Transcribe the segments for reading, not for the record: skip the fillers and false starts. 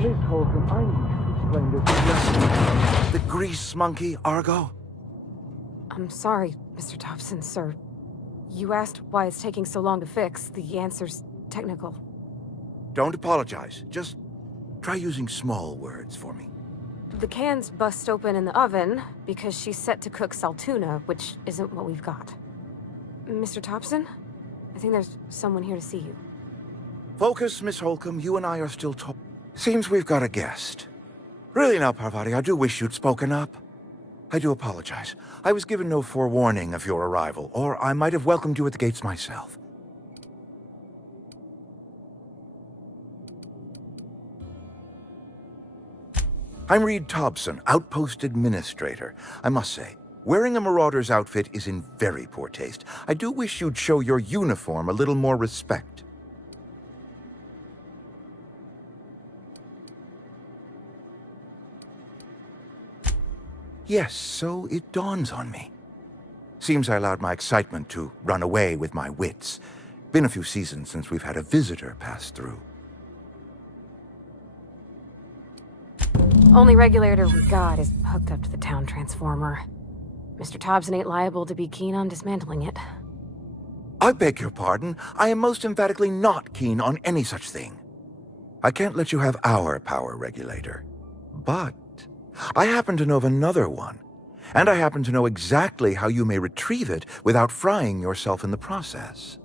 Miss Holcomb, I need to explain this to you. The grease monkey, Argo? I'm sorry, Mr. Thompson, sir. You asked why it's taking so long to fix. The answer's technical. Don't apologize. Just try using small words for me. The can's bust open in the oven because she's set to cook saltuna, which isn't what we've got. Mr. Thompson? I think there's someone here to see you. Focus, Miss Holcomb. You and I are still talking. Seems we've got a guest. Really now, Parvati, I do wish you'd spoken up. I do apologize. I was given no forewarning of your arrival, or I might have welcomed you at the gates myself. I'm Reed Thompson, Outpost Administrator. I must say, wearing a marauder's outfit is in very poor taste. I do wish you'd show your uniform a little more respect. Yes, so it dawns on me. Seems I allowed my excitement to run away with my wits. Been a few seasons since we've had a visitor pass through. Only regulator we got is hooked up to the town transformer. Mr. Thompson ain't liable to be keen on dismantling it. I beg your pardon. I am most emphatically not keen on any such thing. I can't let you have our power regulator. But I happen to know of another one, and I happen to know exactly how you may retrieve it without frying yourself in the process.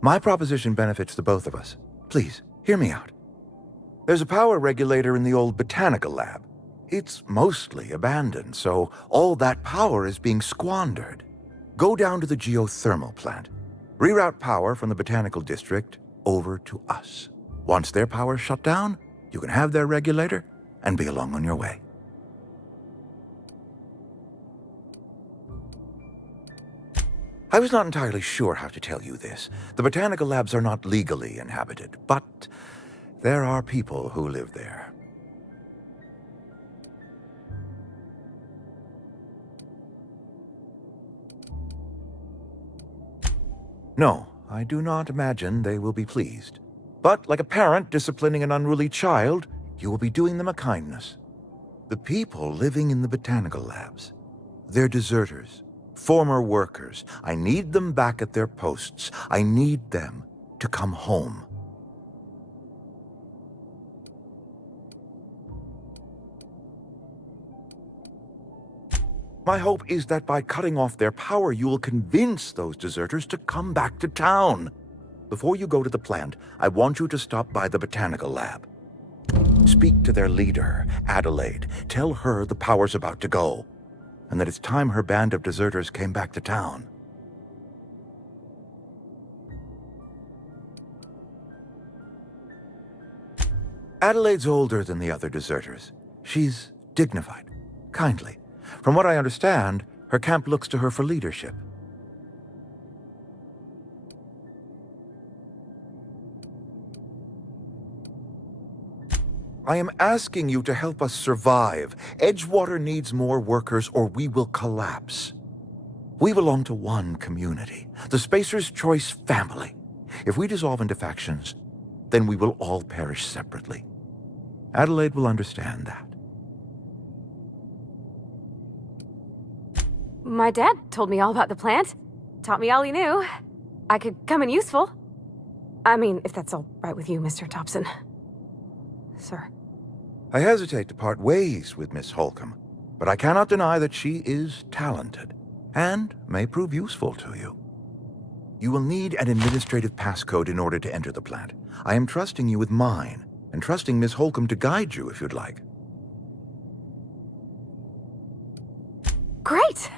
My proposition benefits the both of us. Please, hear me out. There's a power regulator in the old botanical lab. It's mostly abandoned, so all that power is being squandered. Go down to the geothermal plant. Reroute power from the botanical district over to us. Once their power's shut down, you can have their regulator and be along on your way. I was not entirely sure how to tell you this. The botanical labs are not legally inhabited, but there are people who live there. No, I do not imagine they will be pleased. But like a parent disciplining an unruly child, you will be doing them a kindness. The people living in the botanical labs, they're deserters, former workers. I need them back at their posts. I need them to come home. My hope is that by cutting off their power, you will convince those deserters to come back to town. Before you go to the plant, I want you to stop by the botanical lab. Speak to their leader, Adelaide. Tell her the power's about to go, and that it's time her band of deserters came back to town. Adelaide's older than the other deserters. She's dignified, kindly. From what I understand, her camp looks to her for leadership. I am asking you to help us survive. Edgewater needs more workers or we will collapse. We belong to one community, the Spacer's Choice family. If we dissolve into factions, then we will all perish separately. Adelaide will understand that. My dad told me all about the plant. Taught me all he knew. I could come in useful. I mean, if that's all right with you, Mr. Thompson. Sir. I hesitate to part ways with Miss Holcomb, but I cannot deny that she is talented and may prove useful to you. You will need an administrative passcode in order to enter the plant. I am trusting you with mine, and trusting Miss Holcomb to guide you if you'd like. Great!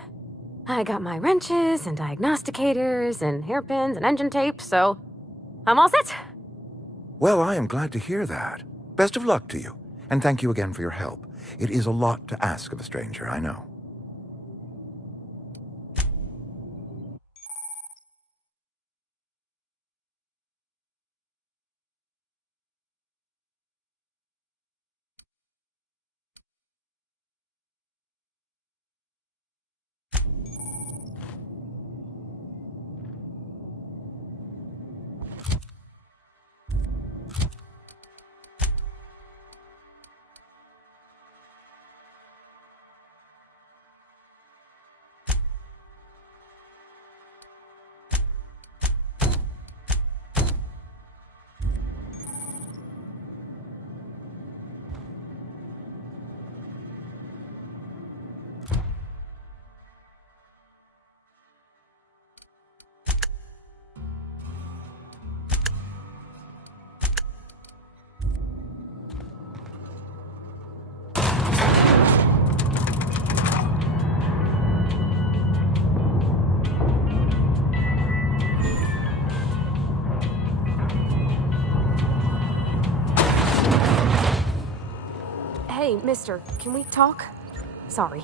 I got my wrenches and diagnosticators and hairpins and engine tape, so I'm all set. Well, I am glad to hear that. Best of luck to you, and thank you again for your help. It is a lot to ask of a stranger, I know. mister, can we talk? Sorry.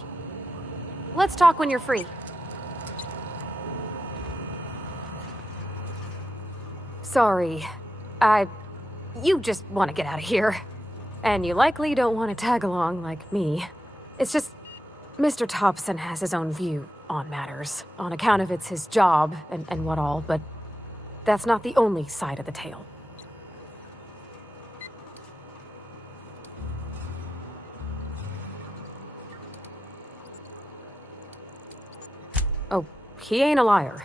Let's talk when you're free. Sorry. You just want to get out of here. And you likely don't want to tag along like me. It's just, Mr. Thompson has his own view on matters, on account of it's his job and what all, but that's not the only side of the tale. Oh, he ain't a liar.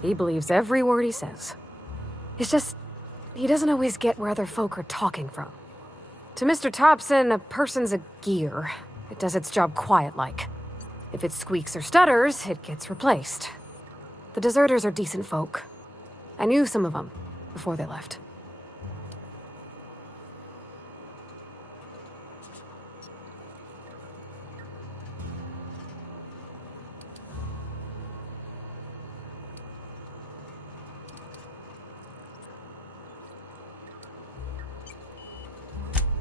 He believes every word he says. It's just, he doesn't always get where other folk are talking from. To Mr. Thompson, a person's a gear. It does its job quiet-like. If it squeaks or stutters, it gets replaced. The deserters are decent folk. I knew some of them before they left.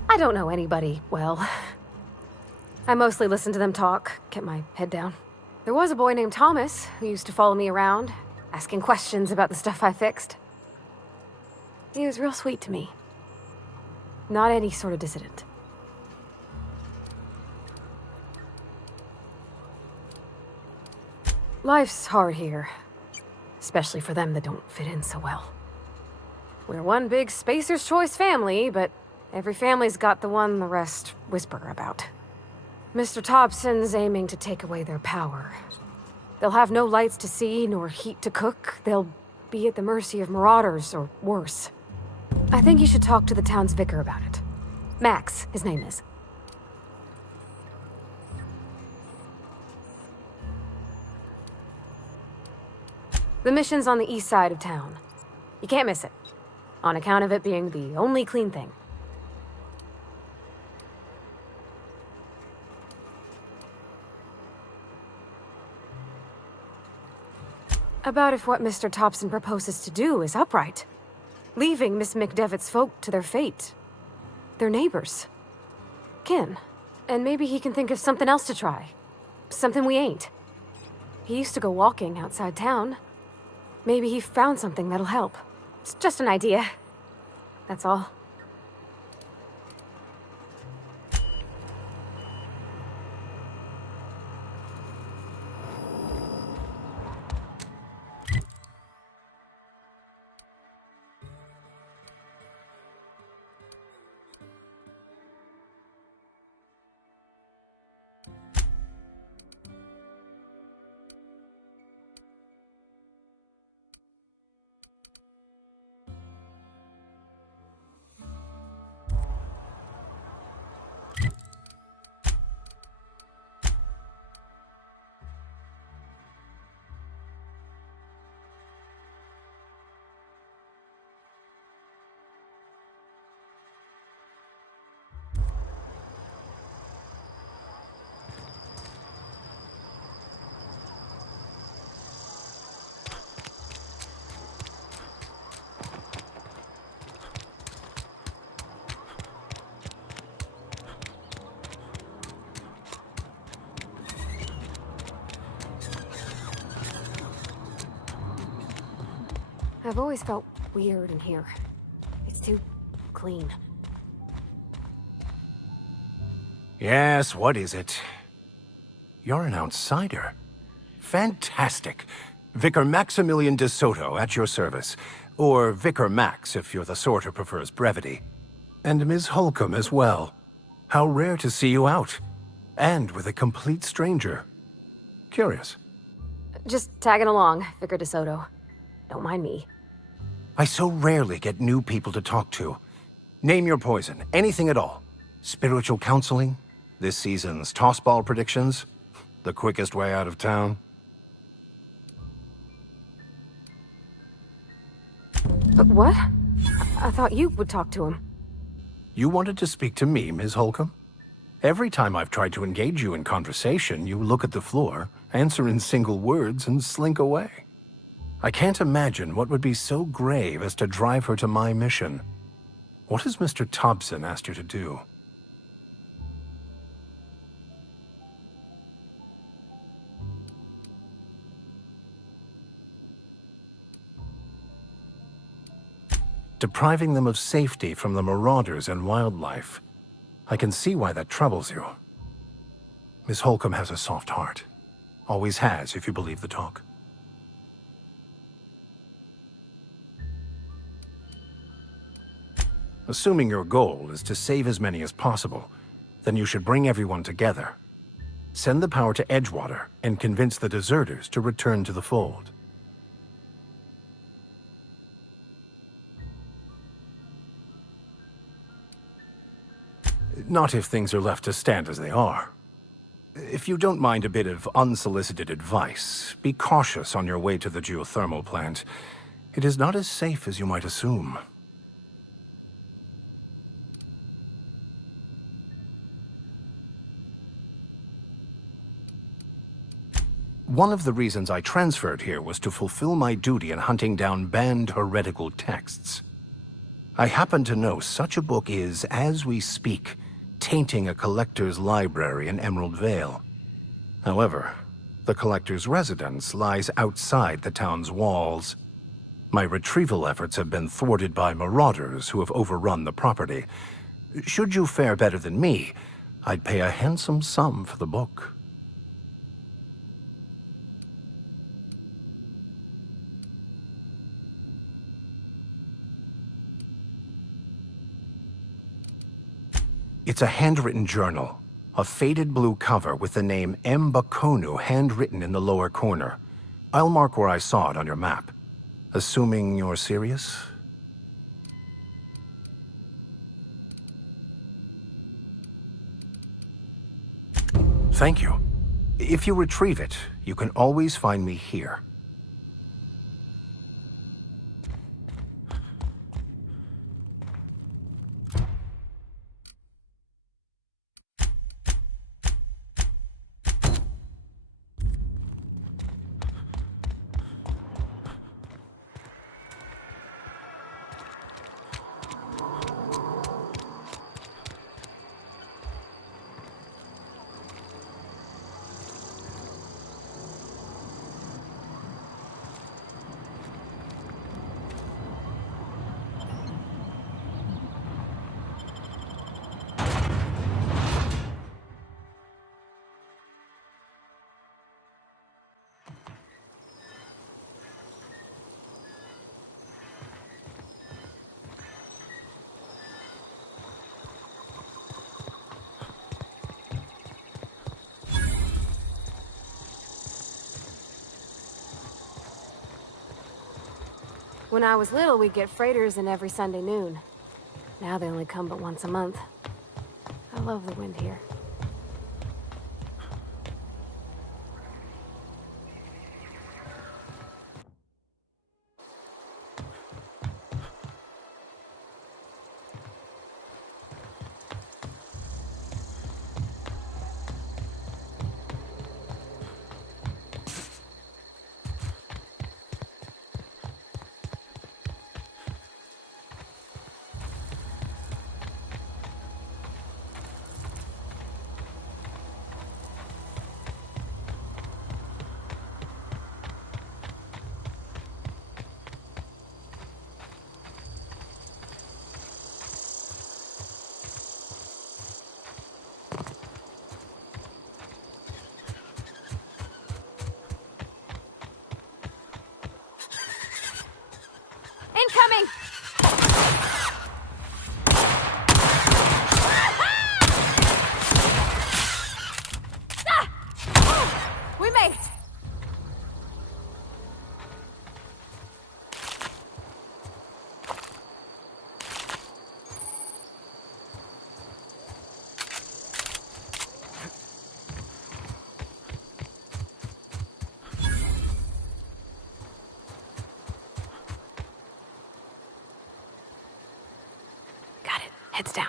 I don't know anybody well. I mostly listen to them talk, kept my head down. There was a boy named Thomas who used to follow me around, asking questions about the stuff I fixed. He was real sweet to me. Not any sort of dissident. Life's hard here, especially for them that don't fit in so well. We're one big Spacer's Choice family, but every family's got the one the rest whisper about. Mr. Thompson's aiming to take away their power. They'll have no lights to see, nor heat to cook. They'll be at the mercy of marauders, or worse. I think you should talk to the town's vicar about it. Max, his name is. The mission's on the east side of town. You can't miss it, on account of it being the only clean thing. About if what Mr. Thompson proposes to do is upright. Leaving Miss McDevitt's folk to their fate. Their neighbors. Kin. And maybe he can think of something else to try. Something we ain't. He used to go walking outside town. Maybe he found something that'll help. It's just an idea. That's all. I've always felt weird in here. It's too clean. Yes, what is it? You're an outsider. Fantastic. Vicar Maximilian de Soto at your service. Or Vicar Max, if you're the sort who prefers brevity. And Ms. Holcomb as well. How rare to see you out. And with a complete stranger. Curious. Just tagging along, Vicar de Soto. Don't mind me. I so rarely get new people to talk to. Name your poison, anything at all. Spiritual counseling? This season's tossball predictions? The quickest way out of town? But what? I thought you would talk to him. You wanted to speak to me, Ms. Holcomb? Every time I've tried to engage you in conversation, you look at the floor, answer in single words, and slink away. I can't imagine what would be so grave as to drive her to my mission. What has Mr. Thompson asked you to do? depriving them of safety from the marauders and wildlife. I can see why that troubles you. Miss Holcomb has a soft heart. Always has, if you believe the talk. Assuming your goal is to save as many as possible, then you should bring everyone together. Send the power to Edgewater and convince the deserters to return to the fold. Not if things are left to stand as they are. If you don't mind a bit of unsolicited advice, be cautious on your way to the geothermal plant. It is not as safe as you might assume. One of the reasons I transferred here was to fulfill my duty in hunting down banned heretical texts. I happen to know such a book is, as we speak, tainting a collector's library in Emerald Vale. However, the collector's residence lies outside the town's walls. My retrieval efforts have been thwarted by marauders who have overrun the property. Should you fare better than me, I'd pay a handsome sum for the book. It's a handwritten journal, a faded blue cover with the name M. Bakonu handwritten in the lower corner. I'll mark where I saw it on your map. Assuming you're serious? Thank you. If you retrieve it, you can always find me here. When I was little, we'd get freighters in every Sunday noon. Now they only come but once a month. I love the wind here. Incoming! We made it! Got it. Heads down.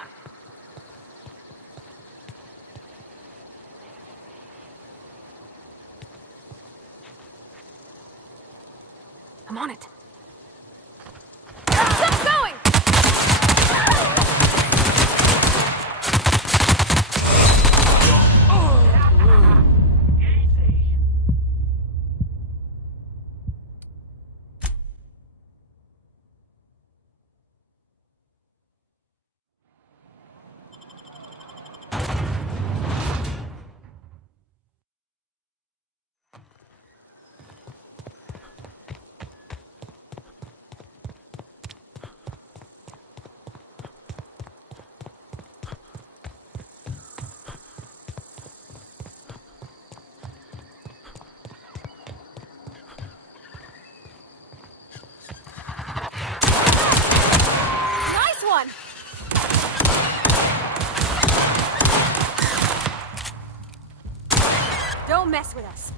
I'm on it. Stop going! with us.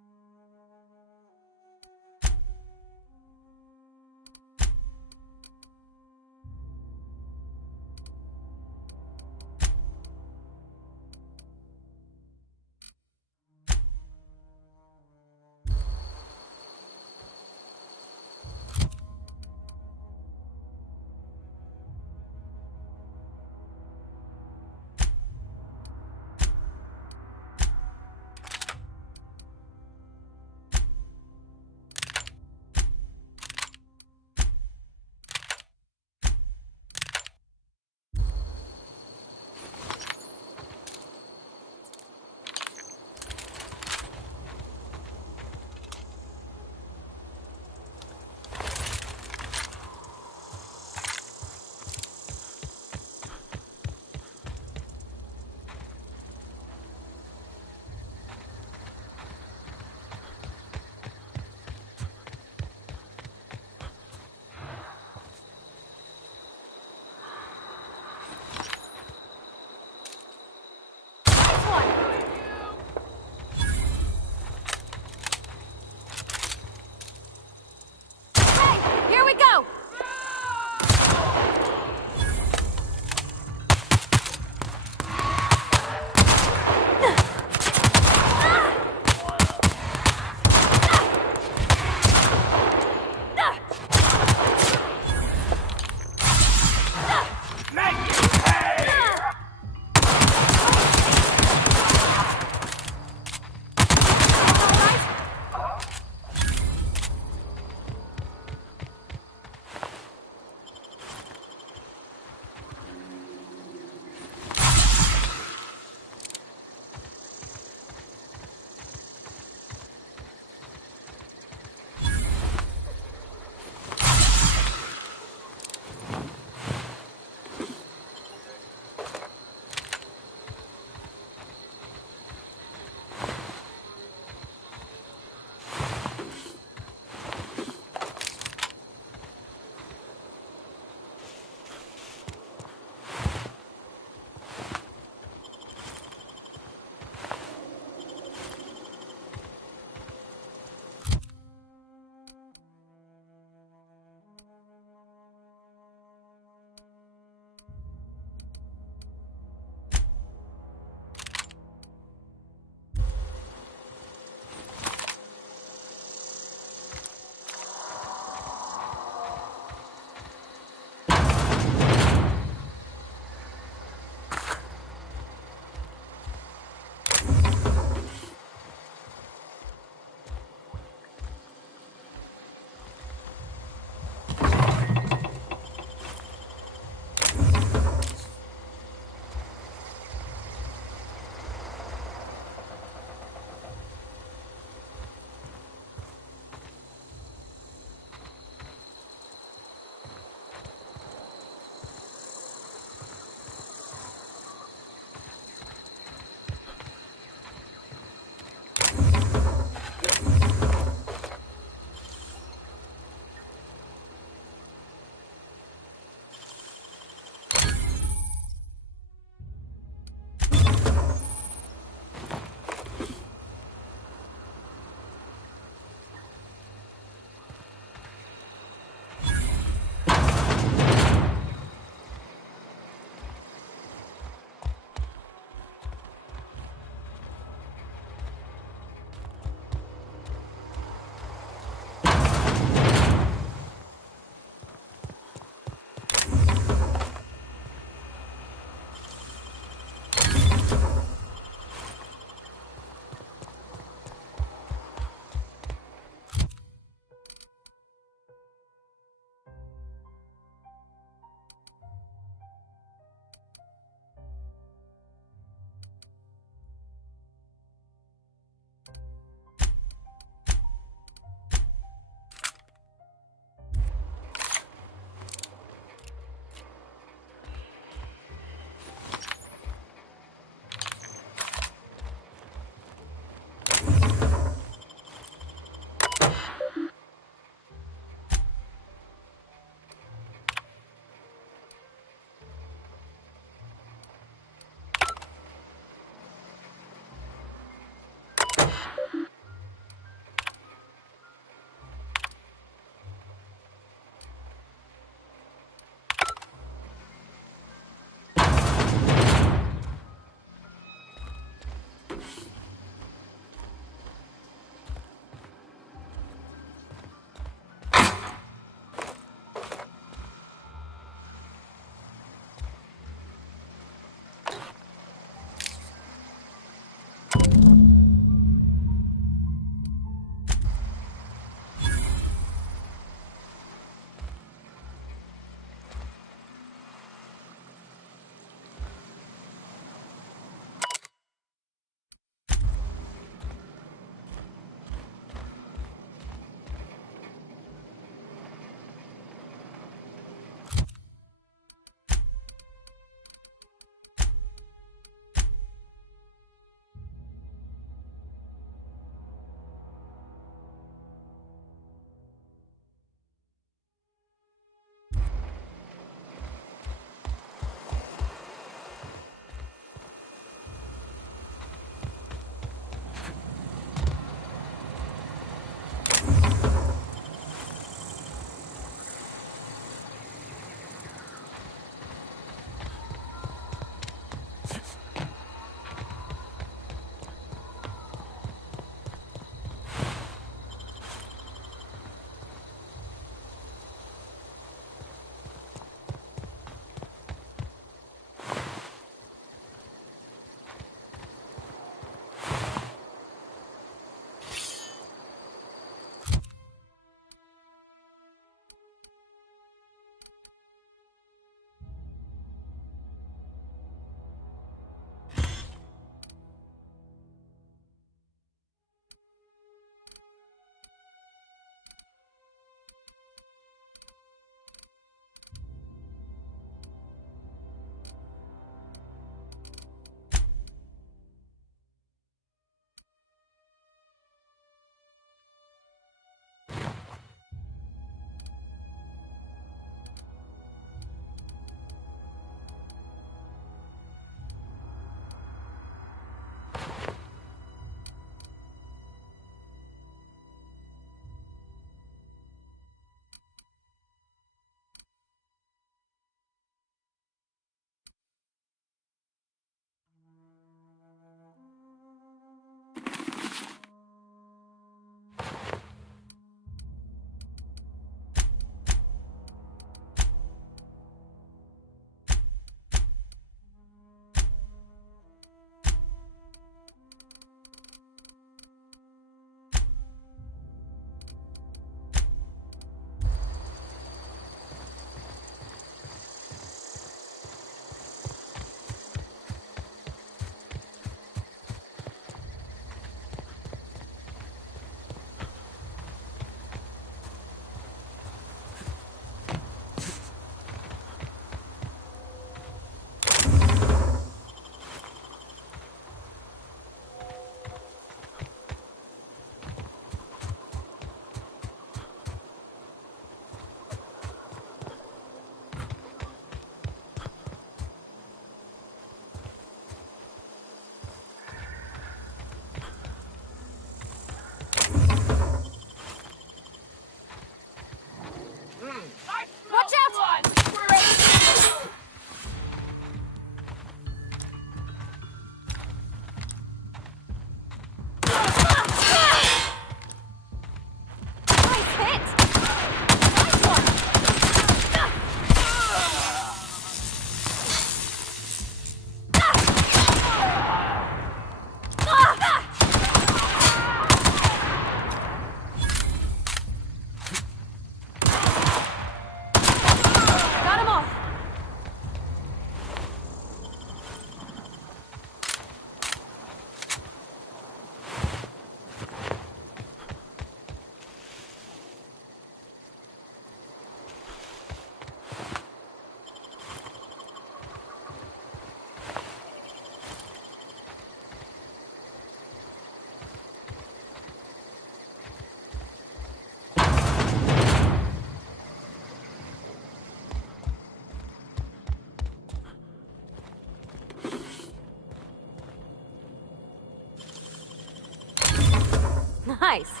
Nice.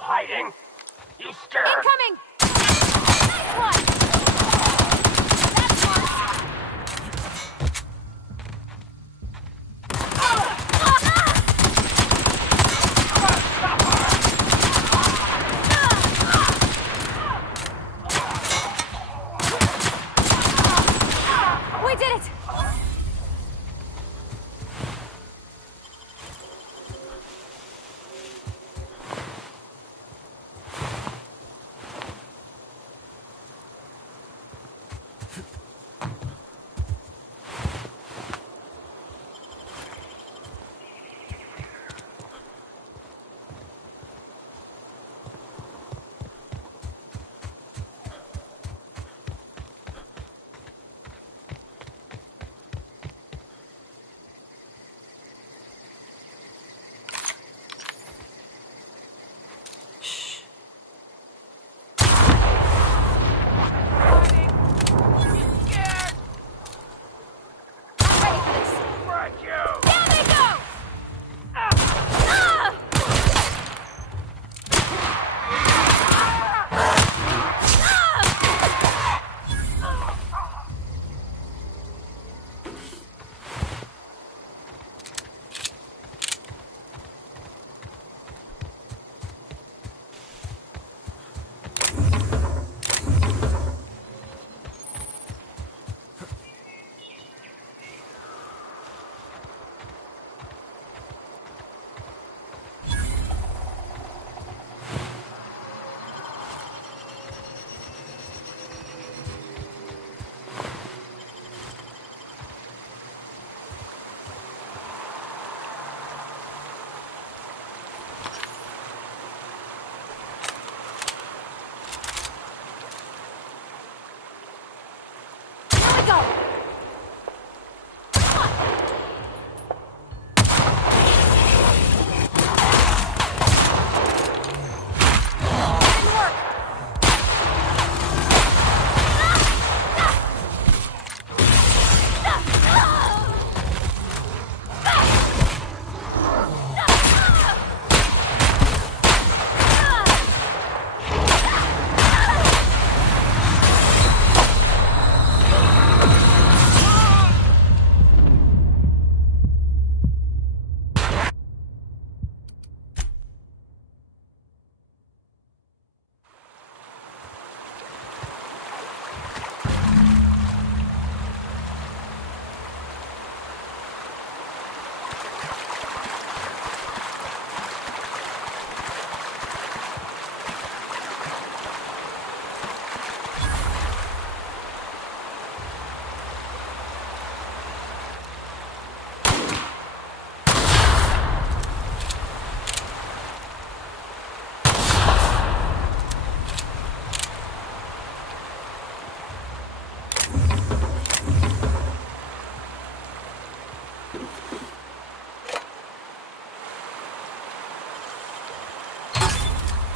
Hiding? You scared? Incoming! Nice one! That's one! We did it!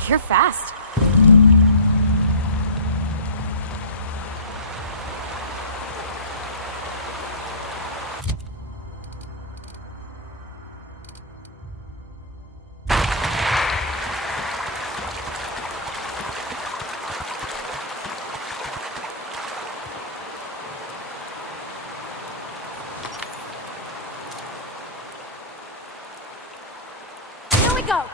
You're fast. Here we go.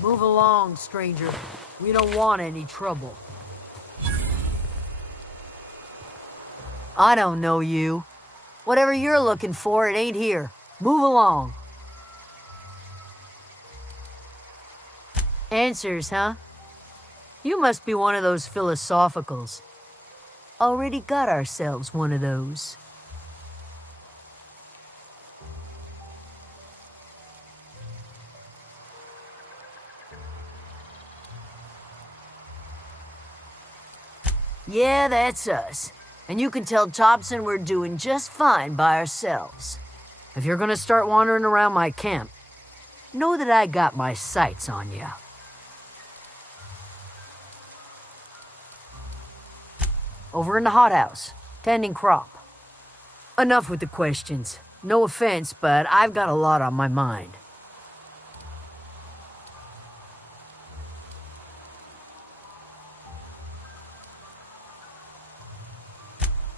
Move along, stranger. We don't want any trouble. I don't know you. Whatever you're looking for, it ain't here. Move along. Answers, huh? You must be one of those philosophicals. Already got ourselves one of those. Yeah, that's us. And you can tell Thompson we're doing just fine by ourselves. If you're gonna start wandering around my camp, know that I got my sights on you. Over in the hothouse, tending crop. Enough with the questions. No offense, but I've got a lot on my mind.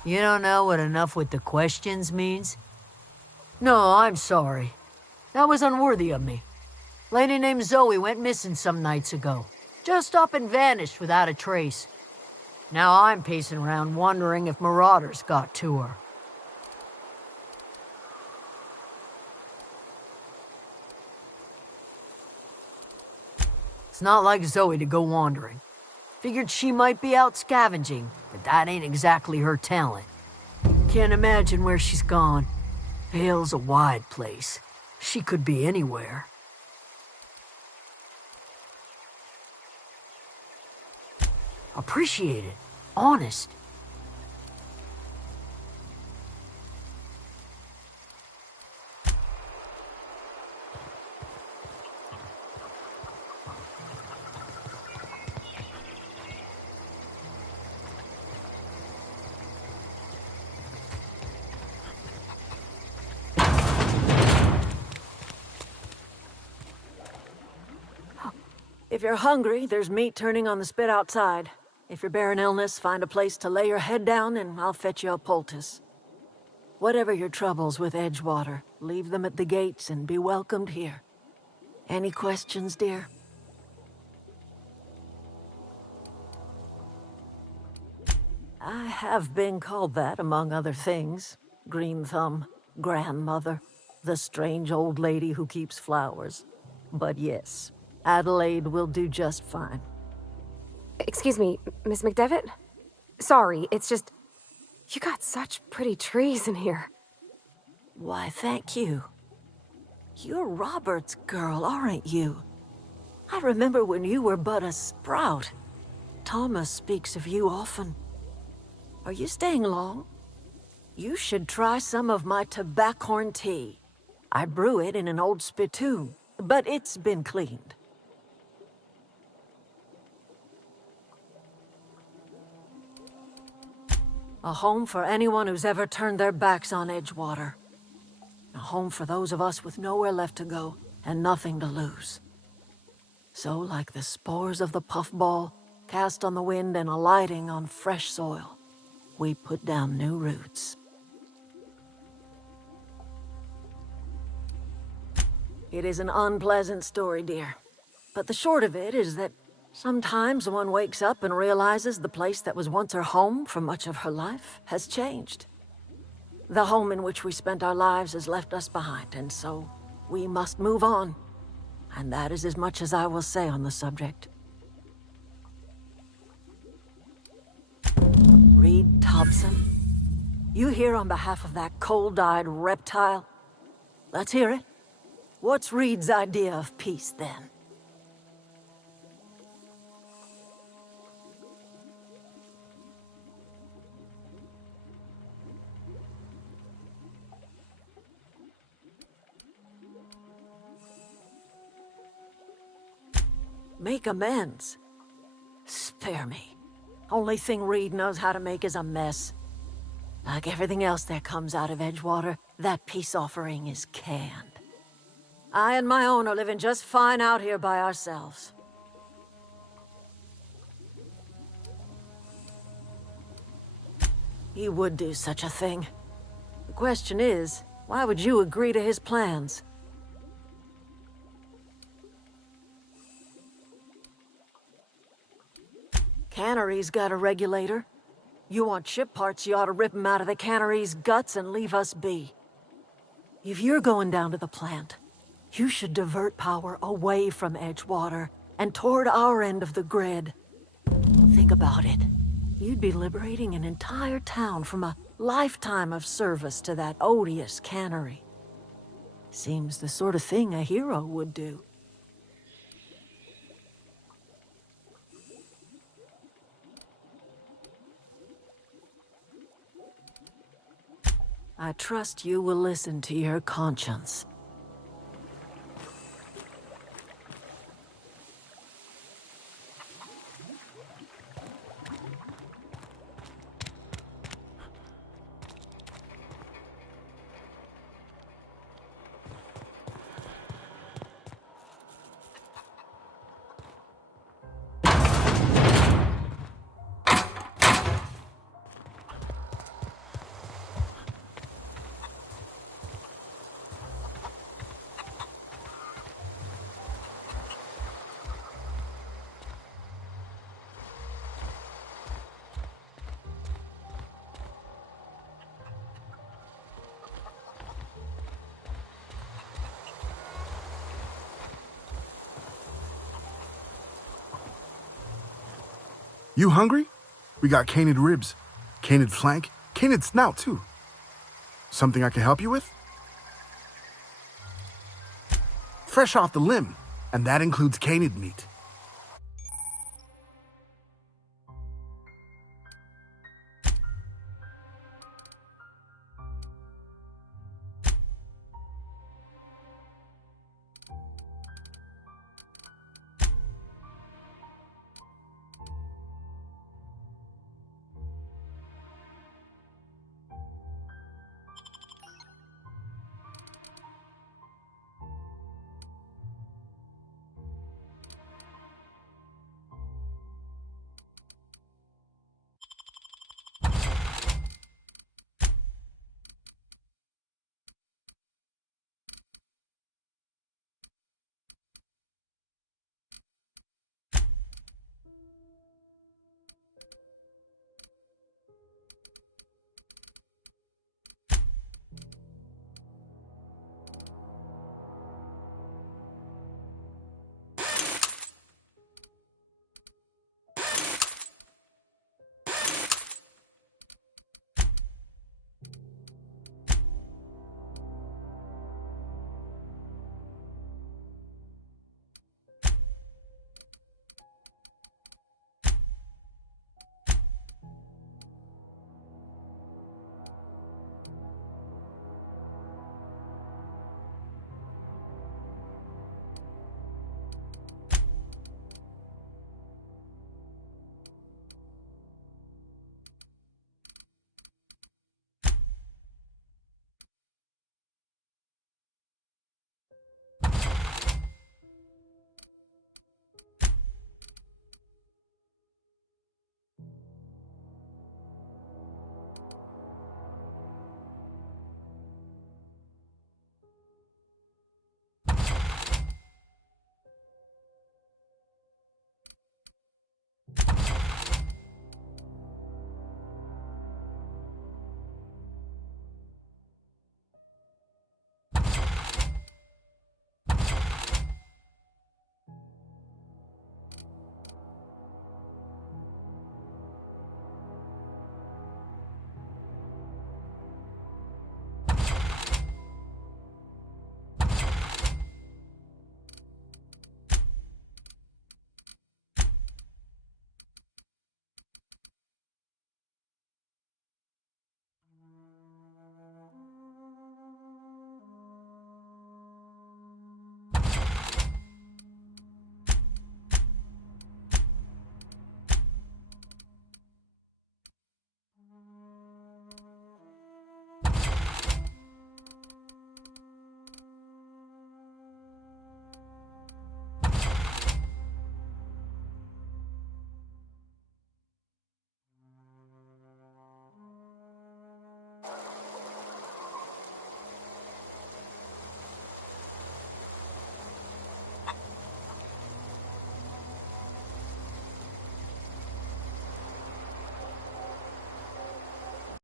You don't know what enough with the questions means? No, I'm sorry. That was unworthy of me. Lady named Zoe went missing some nights ago. Just up and vanished without a trace. Now I'm pacing around wondering if marauders got to her. It's not like Zoe to go wandering. Figured she might be out scavenging, but that ain't exactly her talent. Can't imagine where she's gone. Vale's a wide place. She could be anywhere. Appreciate it. Honest. If you're hungry, there's meat turning on the spit outside. If you're bearing illness, find a place to lay your head down and I'll fetch you a poultice. Whatever your troubles with Edgewater, leave them at the gates and be welcomed here. Any questions, dear? I have been called that, among other things. Green Thumb, grandmother, the strange old lady who keeps flowers. But yes, Adelaide will do just fine. Excuse me, Miss McDevitt? Sorry, it's just... You got such pretty trees in here. Why, thank you. You're Robert's girl, aren't you? I remember when you were but a sprout. Thomas speaks of you often. Are you staying long? You should try some of my tobaccorn tea. I brew it in an old spittoon, but it's been cleaned. A home for anyone who's ever turned their backs on Edgewater. A home for those of us with nowhere left to go and nothing to lose. So, like the spores of the puffball, cast on the wind and alighting on fresh soil, we put down new roots. It is an unpleasant story, dear. But the short of it is that sometimes one wakes up and realizes the place that was once her home for much of her life has changed. The home in which we spent our lives has left us behind, and so we must move on. And that is as much as I will say on the subject. Reed Thompson, you here on behalf of that cold-eyed reptile? Let's hear it. What's Reed's idea of peace, then? Make amends? Spare me. Only thing Reed knows how to make is a mess. Like everything else that comes out of Edgewater, that peace offering is canned. I and my own are living just fine out here by ourselves. He would do such a thing. The question is, why would you agree to his plans? Cannery's got a regulator. You want ship parts, you ought to rip 'em out of the cannery's guts and leave us be. If you're going down to the plant, you should divert power away from Edgewater and toward our end of the grid. Think about it. You'd be liberating an entire town from a lifetime of service to that odious cannery. Seems the sort of thing a hero would do. I trust you will listen to your conscience. You hungry? We got canid ribs, canid flank, canid snout too. Something I can help you with? Fresh off the limb, and that includes canid meat.